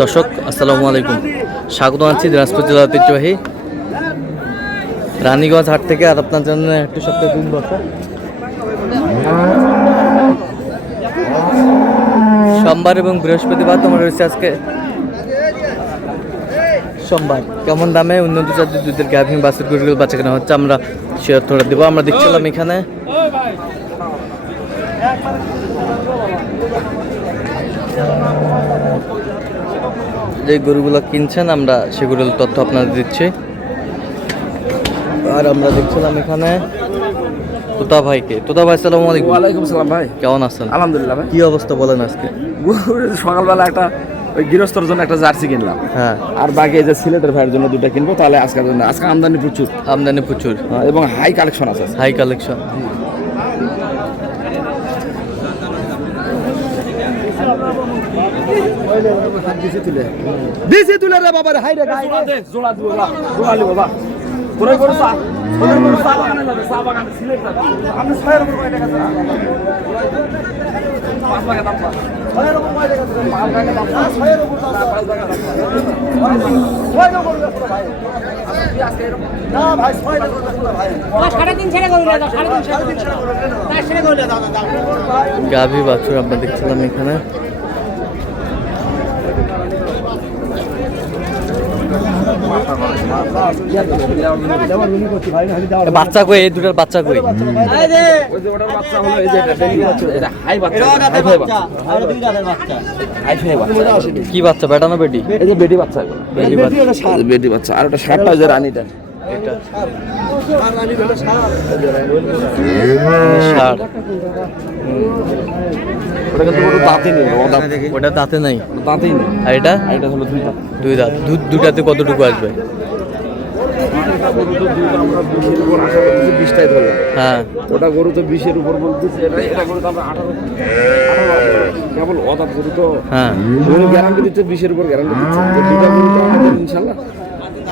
দর্শক আসসালামু আলাইকুম, স্বাগত আছি দিনাজপুর জেলা ঐতিহ্যবাহী রানীগঞ্জ হাট থেকে। আর আপনার জন্য একটু সপ্তাহে 3 বছর সোমবার এবং বৃহস্পতিবার তোমার রয়েছে। আজকে সোমবার কেমন দামে উন্নত জাতের দুধের গাভী বাছুর গরুগুলো বাচ্চা কেনা হচ্ছে আমরা শেয়ার থোড়া দেবো। আমরা দেখছিলাম এখানে যে গরুগুলো কিনছেন আমরা সেগুলোর তথ্য আপনাদের দিচ্ছি। আর আমরা দেখছিলাম এখানে তোতা ভাইকে। তোতা ভাই আসসালামু আলাইকুম। ওয়ালাইকুম সালাম ভাই, কেমন আছেন? আলহামদুলিল্লাহ ভাই। কি অবস্থা বলেন আজকে? সকালবেলা একটা ওই গৃহস্থর জন্য একটা জার্সি কিনলাম, হ্যাঁ, আর বাকি এই যে সিলেটের ভাইয়ের জন্য দুটো কিনবো। তাহলে আজকের জন্য আজকে আমদানি প্রচুর, আমদানি প্রচুর এবং হাই কালেকশন আছে। High collection. দিছি তুলে রে বাবা রে, হাই রে জোড়া দিব বা জোড়া লিব বা কোন কোন চা কোন কোন চা বাগানে যাবে, চা বাগানে সিলেট যাবে। আপনি 6 এর উপর কয় টাকা আছে? 5 টাকা দাম পা 6 এর উপর কয় টাকা আছে? 5 টাকা দাম পা 6 এর উপর দাম 5 টাকা দাম 6 এর উপর পুরো ভাই। আপনি আজকে এরকম না ভাই 6 এর উপর পুরো ভাই 3.5 ছেড়ে করে দাও, 3.5 ছেড়ে করে দাও, না ছেড়ে করে দাও দাও। গাভী বাছুর আমরা দেখছিলাম এখানে। বাচ্চা কই? এই দুটার বাচ্চা কই? ওই যে ওটার বাচ্চা হলো এই যে এটা বেলি বাচ্চা, এটা হাই বাচ্চা, হাই ফাই বাচ্চা, আর দুই দাঁতের বাচ্চা। হাই ফাই বাচ্চা। কি বাচ্চা? বেটা না বেটি? এই যে বেটি বাচ্চা, বেটি বাচ্চা। এই যে বেটি বাচ্চা। আর ওটা ষাটটা যে রানীটা, এটা ষাট। ওটা কিন্তু ওটা দাঁতই নেই, ওটা দাঁতে নাই, দাঁতই নেই। আর এটা আর এটা হলো দুই দাঁত। দুই দাঁত। দুধ দুটাতে কতটুকু আসবে? আমরা 20-এর উপর আশা করতেছি, 20টাই ধরলাম। হ্যাঁ, ওটা গরু তো 20-এর উপর বলতেছি, এটা গরু তো আমরা 18 কেবল অদাত গরু তো। হ্যাঁ, গরু গ্যারান্টি দিচ্ছে, 20-এর উপর গ্যারান্টি দিচ্ছে। তো দুটা গরু তো আমাদের ইনশাল্লাহ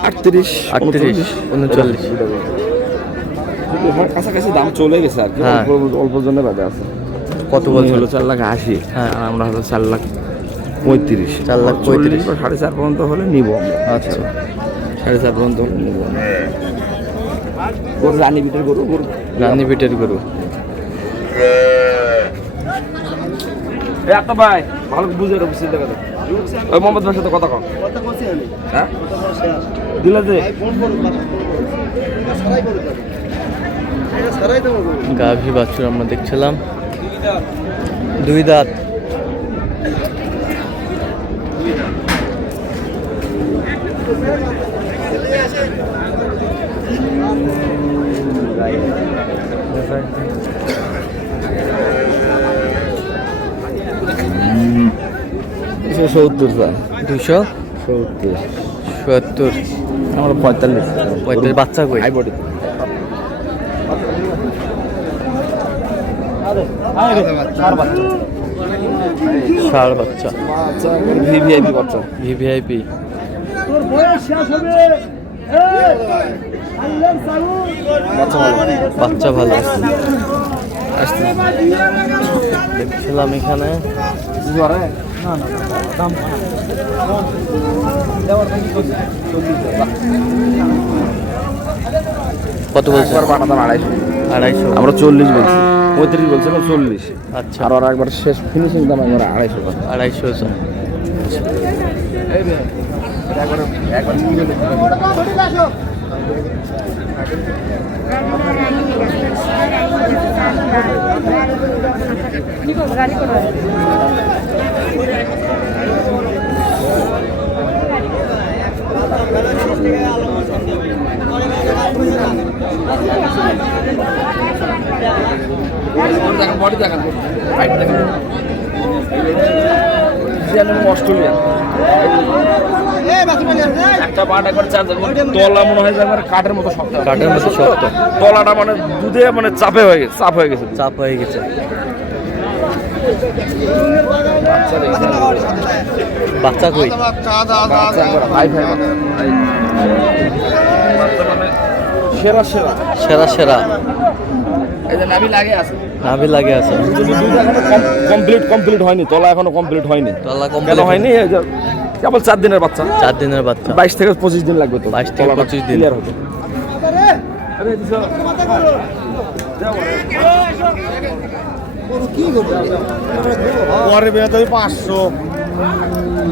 38 38 39 দুটা গরু। কিন্তু হ্যাঁ, কাছাকাছি দাম চলে গেছে আর কি, হ্যাঁ। অল্প জন্য বাদে আছে। কত বলছে বলছিল? হলো 4,80,000, হ্যাঁ। আর আমরা হলো 4,35,000। 4,35,000 বা 4.5 পর্যন্ত হলে নিবো আমরা। আচ্ছা, 4.5 পর্যন্ত হলে নিবো আমরা। গরু রানী বিটের গরু, গরু রানী পিটের গরু। একটা ভাই ভালো বুঝে রাখো, চিন্তা করে। ওই মোহাম্মদ ভাইয়ের সাথে কথা কম। হ্যাঁ দিলে যে গাভী বাছুর আমরা দেখছিলাম, দুই দাঁত। দুশো 70 চাই। 270 আমরা 45। বাচ্চা কই? High body. ষাঁড় বাচ্চা, আচ্ছা, ভিভিআইপি বাচ্চা। ভিভিআইপি। বাচ্চা ভালো দেখছিলাম এখানে। কত বলছে? বাটা দাম 250। 250। আমরা 40 বলছি, 35 বলছিলাম, 40। আচ্ছা, আর ওরা একবার শেষ ফিনিশিং দাম একবার 250 টাকা। 250। বডি দেখান, হাইট দেখান। অস্ট্রেলিয়ান একটা পাট একবার তলা মনে হয় যে একবার কাঠের মতো শক্ত, কাঠের মতো শক্ত। তলাটা মানে দুধে মানে চাপ হয়ে গেছে। চাপ হয়ে গেছে। বাচ্চা কই? হাই ফাই বাচ্চা মানে সেরা সেরা সেরা। এই যে নাভি লাগে আছে নাভি লাগে আছে কমপ্লিট হয়নি, তলা এখনো কমপ্লিট হয়নি। তলা কম কেন হয়নি? এই যে কেবল 4 দিনের বাচ্চা, 4 দিনের বাচ্চা, 22 থেকে 25 দিন লাগবে তো, 22 থেকে 25 দিন। ক্লিয়ার হবে। পরে বিয়ে তো 500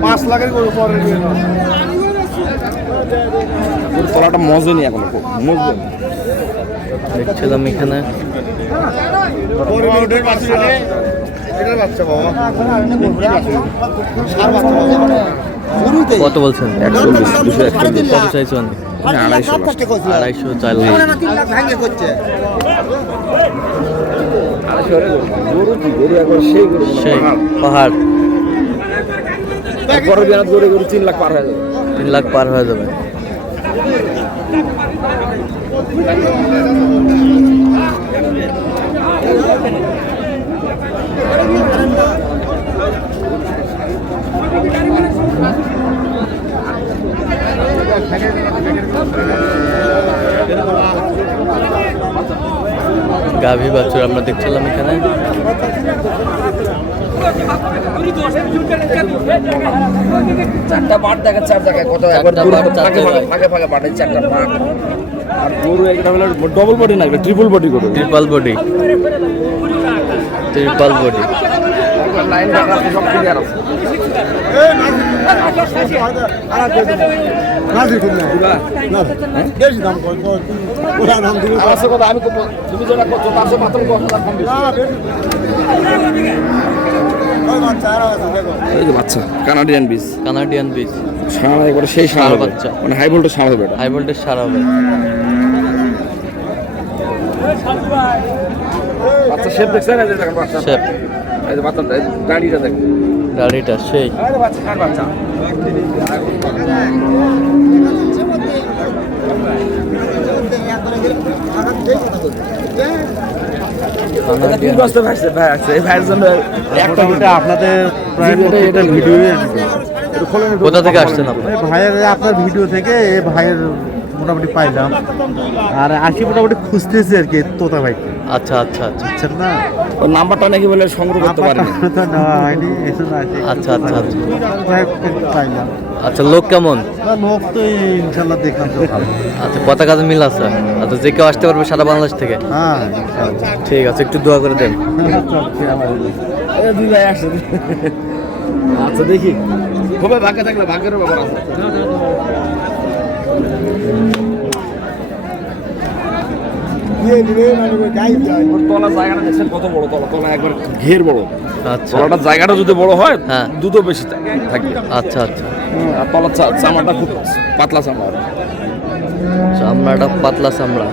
5 লাখের গরু পরে বিয়ে না। তলাটা মজেনি এখনো, মজবে। দেখছিলাম এখানে পরে বিয়েটার বাচ্চা এটার বাচ্চা বাবা সার বাচ্চা শুরুতে কত বলছেন? 140 241 কত চাইছো? 250 250 4 লাখ। 3 লাখ ভাঙে করছে গরু কি গরু একবার সেই গরু সেই পাহাড় পরের দিন গরু গরু 3 লাখ পার হয়ে যাবে। 3 লাখ পার হয়ে যাবে। গাভী বাছুর আমরা দেখছিলাম এখানে। চারটা পাট দেখে 4 জায়গায় কত একবার চারটা পাট, চার জায়গায়। ফাঁকে পাটে 4টা পাট। আর গরু একটা হলো ডবল বডি না, ট্রিপল বডি গরু। Triple body, triple body. Line দেখা আছে, সব ক্লিয়ার আছে। রাজি করুন না না বেশি দাম কই ওরা দাম দিবে আমার সাথে কথা আমি তুমি যেটা করছো তার সাথে মাত্র 10,000 কম দিচ্ছি। না বেশি ওই বাচ্চা আর আছে দেখো এই যে বাচ্চা কানাডিয়ান বিস, কানাডিয়ান বিচ, সারা একবারে সেই সারা ষাঁড় বাচ্চা, বাচ্চা। মানে হাই ভোল্টেজ সারা হবে এটা। হাই ভোল্টেজ সারা হবে। বাচ্চা শেপ দেখছেন? এই যে দেখেন বাচ্চা, শেপ, এই যে বাচ্চা দাঁড়িয়েটা দেখেন, দাড়িটা সেই। এই যে বাচ্চা কার বাচ্চা। এটা তিন বস্তা ভাগছে ভাই আছে, এই ভাইয়ের জন্য একটা মোটামুটি আপনাদের প্রায় এটা ভিডিও কোথা থেকে আসছেন আপনি? ভাইয়ের আপনার ভিডিও থেকে এই ভাইয়ের মোটামুটি পাইলাম, আর আসি মোটামুটি খুঁজতেছি আর কি তোতা ভাই, আচ্ছা আচ্ছা আচ্ছা বুঝছেন না? ওর নাম্বারটা নাকি বলে সংগ্রহ করতে পারেনি। নাম্বারটা তো নেওয়া হয়নি, এসে আসি আচ্ছা আচ্ছা আচ্ছা কয়েক পাইলাম। আচ্ছা, লোক কেমন? না, লোক তো ইনশাল্লাহ দেখলাম তো ভালো। আচ্ছা, কথা কাজে মিল আছে? আচ্ছা, যে কেউ আসতে পারবে সারা বাংলাদেশ থেকে? হ্যাঁ ইনশাল্লাহ। ঠিক আছে, একটু দোয়া করে দেন। চলছে আমার। এই দুই ভাই আসছে। আচ্ছা দেখি, খুবই ভাগ্যে থাকলে ভাগ্যের ব্যাপার আছে। দিয়ে দিবে মানে গাই যায় ওর তলার জায়গাটা দেখছেন কত বড় তলা, তলা একবার ঘের বড়। আচ্ছা তলাটার জায়গাটা যদি বড় হয়, হ্যাঁ। দুধও বেশি থাকবে। আচ্ছা আচ্ছা, আর তলার চামড়াটা খুব পাতলা চামড়া। চামড়াটা পাতলা চামড়া।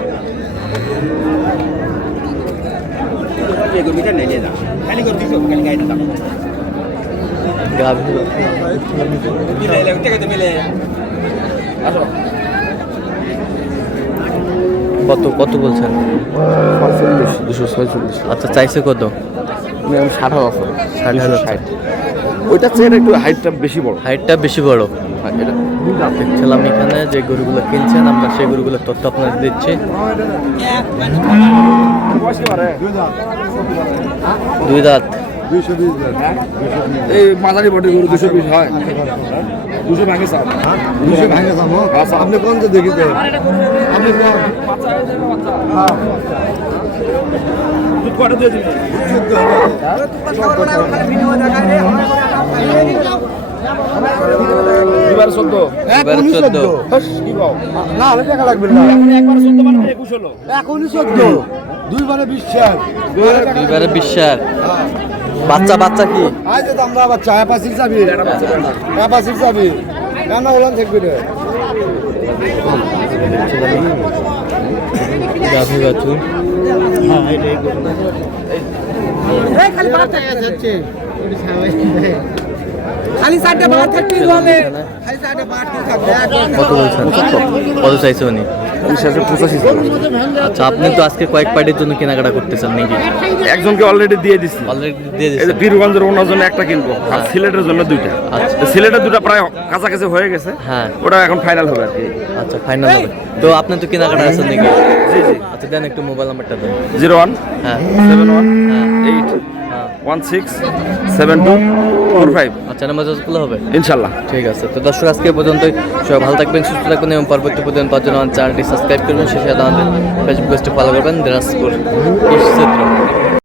গাভী আসো কত কত বলছেন? 246। আচ্ছা, চাইছে কত? 60,000 60,000। 60। ওইটার চেয়ে একটু হাইটটা বেশি বড়। হাইটটা বেশি বড়। হ্যাঁ, এটা দেখছিলাম এখানে যে গরুগুলো কিনছেন, আমরা সেই গরুগুলোর তথ্য আপনাদের দিচ্ছি। দুই দাঁত, 220 এই মাঝারি বডির গরু 220 হয়। 200 ভাঙে চাও। 200 ভাঙে যাবো আপনি কোন যে দেখিতে আপনি কোন দুধ কয়টা দিয়ে দিবি? দুবার 14। এবারে 14। কি কও? না হলে টাকা লাগবে না একবার 14 মানে 21 হলো। এখনই 14 দুইবারে 20 টাকা দুইবারে বিশ্বাস। বাচ্চা বাচ্চা কি? আজ তো আমরা আবার চা পাসির যাবি চা পাসির যাবি কেন হলাম থাকবি রে গাভী বাছুর। খালি চারটে বার থাকতে হবে। কত বলছেন? কত চাইছে উনি? বিশ্বাসে 85 ছিল। আচ্ছা, আপনি তো আজকে কয়েক পার্টির জন্য কেনাকাটা করতেছেন নাকি? একজনকে অলরেডি দিয়ে দিচ্ছি। অলরেডি দিয়ে এই যে দিয়েছেন? বীরগঞ্জের ওনার জন্য একটা কিনবো আর সিলেটের জন্য 2টা। আচ্ছা। তো সিলেটের 2টা প্রায় কাছাকাছি হয়ে গেছে, হ্যাঁ। ওটা এখন ফাইনাল হবে আর কি। আচ্ছা, ফাইনাল হবে। তো আপনি তো কেনাকাটা আছেন নাকি? জি জি। আচ্ছা, দেন একটু মোবাইল নাম্বারটা দেন। 01 হ্যাঁ 71 হ্যাঁ 8 হ্যাঁ। 16 72 45 আচ্ছা, নাম্বার গুলো হবে। ইনশাল্লাহ। ঠিক আছে, তো দর্শক আজকে পর্যন্ত সবাই ভালো থাকবেন, সুস্থ থাকবেন এবং পরবর্তী পর্যন্ত পাওয়ার জন্য আমার চ্যানেলটি সাবস্ক্রাইব করবেন, সেই সাথে আমাদের ফেসবুক পেজটি ফলো করবেন। দিনাজপুর কৃষি ক্ষেত্র।